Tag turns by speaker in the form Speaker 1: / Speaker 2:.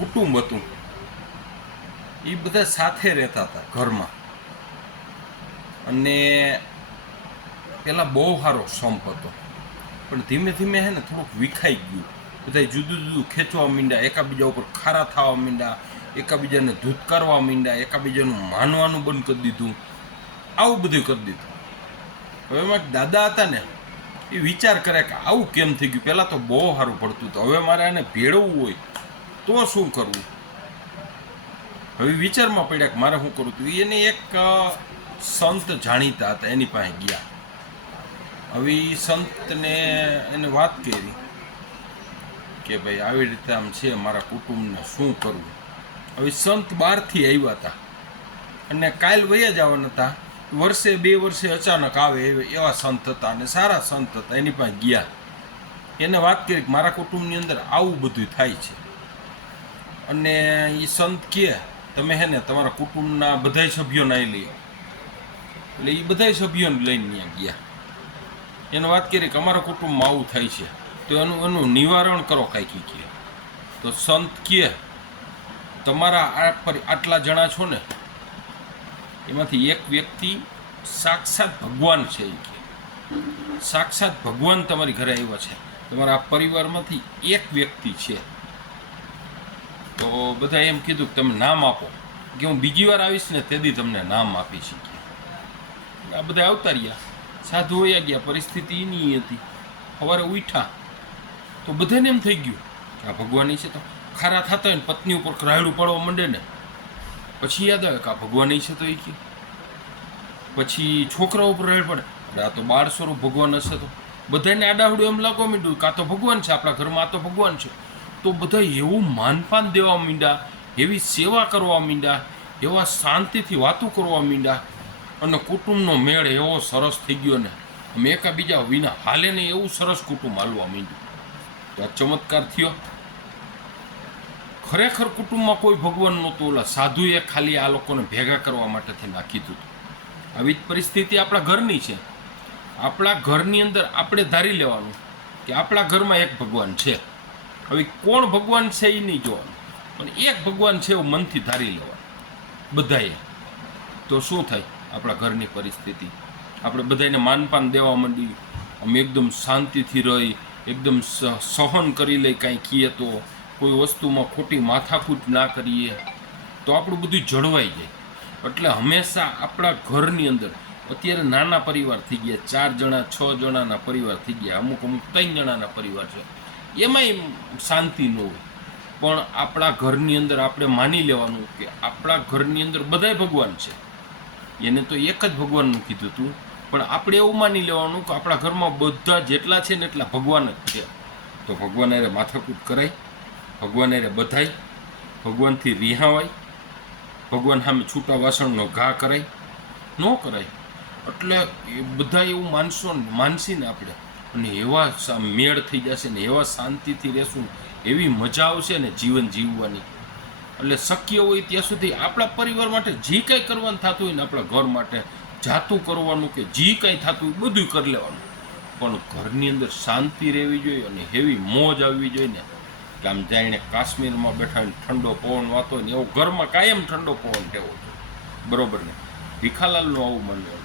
Speaker 1: કુટુંબ હતું. એ બધા સાથે રહેતા હતા ઘરમાં. અને પેલા બહુ સારો સંપ હતો. પણ ધીમે ધીમે હે ને થોડુંક વિખાઈ ગયું. બધા જુદું જુદું ખેંચવા માંડ્યા, એકાબીજા ઉપર ખારા થવા માંડ્યા, એકાબીજાને ધૂતકારવા માંડ્યા, એકાબીજાનું માનવાનું બંધ કરી દીધું. આવું બધું કરી દીધું. હવે મારા દાદા હતા ને, એ વિચાર કરે કે આવું કેમ થઈ ગયું? પહેલાં તો બહુ સારું પડતું હતું. હવે મારે આને ભેળવવું હોય. તો શું કરવું હવે વિચારમાં પડ્યા કે મારે શું કરવું હતું એને એક સંત જાણીતા હતા, એની પાસે ગયા. હવે સંતને એને વાત કરી કે ભાઈ આવી રીતે આમ છે, મારા કુટુંબને શું કરવું? હવે સંત બહારથી આવ્યા હતા. અને કાલ વયા જવાના હતા. વર્ષે બે વર્ષે અચાનક આવે એવા સંત હતા અને સારા સંત હતા, એની પાસે ગયા. એને વાત કરી કે મારા કુટુંબની અંદર આવું બધું થાય છે. અને એ સંત કહે તમે હે ને તમારા કુટુંબના બધાય સભ્યોને અહીં લઈ એટલે એ બધાય સભ્યોને લઈને ત્યાં ગયા. એને વાત કરી કે અમારા કુટુંબમાં આવું થાય છે. તો એનું એનું નિવારણ કરો કાંઈક કહે તો સંત કહે તમારા આટલા જણા છો ને, એમાંથી એક વ્યક્તિ સાક્ષાત ભગવાન છે એ કે. સાક્ષાત ભગવાન તમારી ઘરે આવ્યા છે. તમારા પરિવારમાંથી એક વ્યક્તિ છે. તો બધા એમ કીધું કે તમે નામ આપો. કે હું બીજી વાર આવીશ ને તેથી તમને નામ આપી શકીએ. આ બધા આવતા રહ્યા. સાધુ વયા ગયા, પરિસ્થિતિ એની હતી. સવારે ઉઠા તો બધાને એમ થઈ ગયું કે આ ભગવાન છે તો ખારા થતા હોય ને પત્ની ઉપર રાયડું પડવા માંડે ને, પછી યાદ આવે કે આ ભગવાન છે તો એ કે. પછી છોકરા ઉપર રાયડ પડે. આ તો બાળ સ્વરૂપ ભગવાન હશે તો. બધાને આડાહડું એમ લાગવા માંડ્યું કે તો ભગવાન છે, આપણા ઘરમાં આ તો ભગવાન છે. તો બધા એવું માનપાન દેવા માંડ્યા, એવી સેવા કરવા માંડ્યા, એવા શાંતિથી વાતો કરવા માંડ્યા અને કુટુંબનો મેળ એવો સરસ થઈ ગયો ને, અમે એકાબીજા વિના હાલે ને એવું સરસ કુટુંબ હાલવા માંડ્યું. તો આ ચમત્કાર થયો. ખરેખર કુટુંબમાં કોઈ ભગવાન નહોતું, ઓલા સાધુએ ખાલી આ લોકોને ભેગા કરવા માટે થઈને આ આવી જ પરિસ્થિતિ આપણા ઘરની છે. આપણા ઘરની અંદર આપણે ધારી લેવાનું કે આપણા ઘરમાં એક ભગવાન છે. હવે કોણ ભગવાન છે એ નહીં જોવાનું. પણ એક ભગવાન છે એવું મનથી ધારી લેવાનું. બધાએ. તો શું થાય? આપણા ઘરની પરિસ્થિતિ. આપણે બધાને માનપાન દેવા માંડી અમે એકદમ શાંતિથી રહી, એકદમ સહન કરી લઈ કાંઈ કહીએ તો કોઈ વસ્તુમાં ખોટી માથાકૂટ ના કરીએ, તો આપણું બધું જળવાઈ જાય. એટલે હંમેશા આપણા ઘરની અંદર, અત્યારે નાના પરિવાર થઈ ગયા, ચાર જણા, છ જણાના પરિવાર થઈ ગયા, અમુક અમુક ત્રણ જણાના પરિવાર છે. એમાંય શાંતિ ન હોય. પણ આપણા ઘરની અંદર આપણે માની લેવાનું કે આપણા ઘરની અંદર બધાય ભગવાન છે. એને તો એક જ ભગવાનનું કીધું હતું. પણ આપણે એવું માની લેવાનું કે આપણા ઘરમાં બધા જેટલા છે ને એટલા ભગવાન જ છે. તો ભગવાન હારે માથાકૂટ કરાય, ભગવાન હારે બધાય, ભગવાનથી રિહાવાય, ભગવાન સામે છૂટા વાસણનો ઘા કરાય, ન કરાય. એટલે એ બધા એવું માનશો માનસીને આપણે અને એવા મેળ થઈ જશે ને એવા શાંતિથી રહેશું, એવી મજા આવશે ને જીવન જીવવાની. એટલે શક્ય હોય ત્યાં સુધી આપણા પરિવાર માટે જે કંઈ કરવાનું થતું હોય ને આપણા ઘર માટે જાતું કરવાનું કે જે કંઈ થતું હોય બધું કરી લેવાનું. પણ ઘરની અંદર શાંતિ રહેવી જોઈએ અને એવી મોજ આવવી જોઈએ ને. કે આમ જાણે કાશ્મીરમાં બેઠા ઠંડો પવન વાતો ને એવો ઘરમાં કાયમ ઠંડો પવન રહેવો જોઈએ. બરોબર ને? ભીખાલાલનું આવું માનવું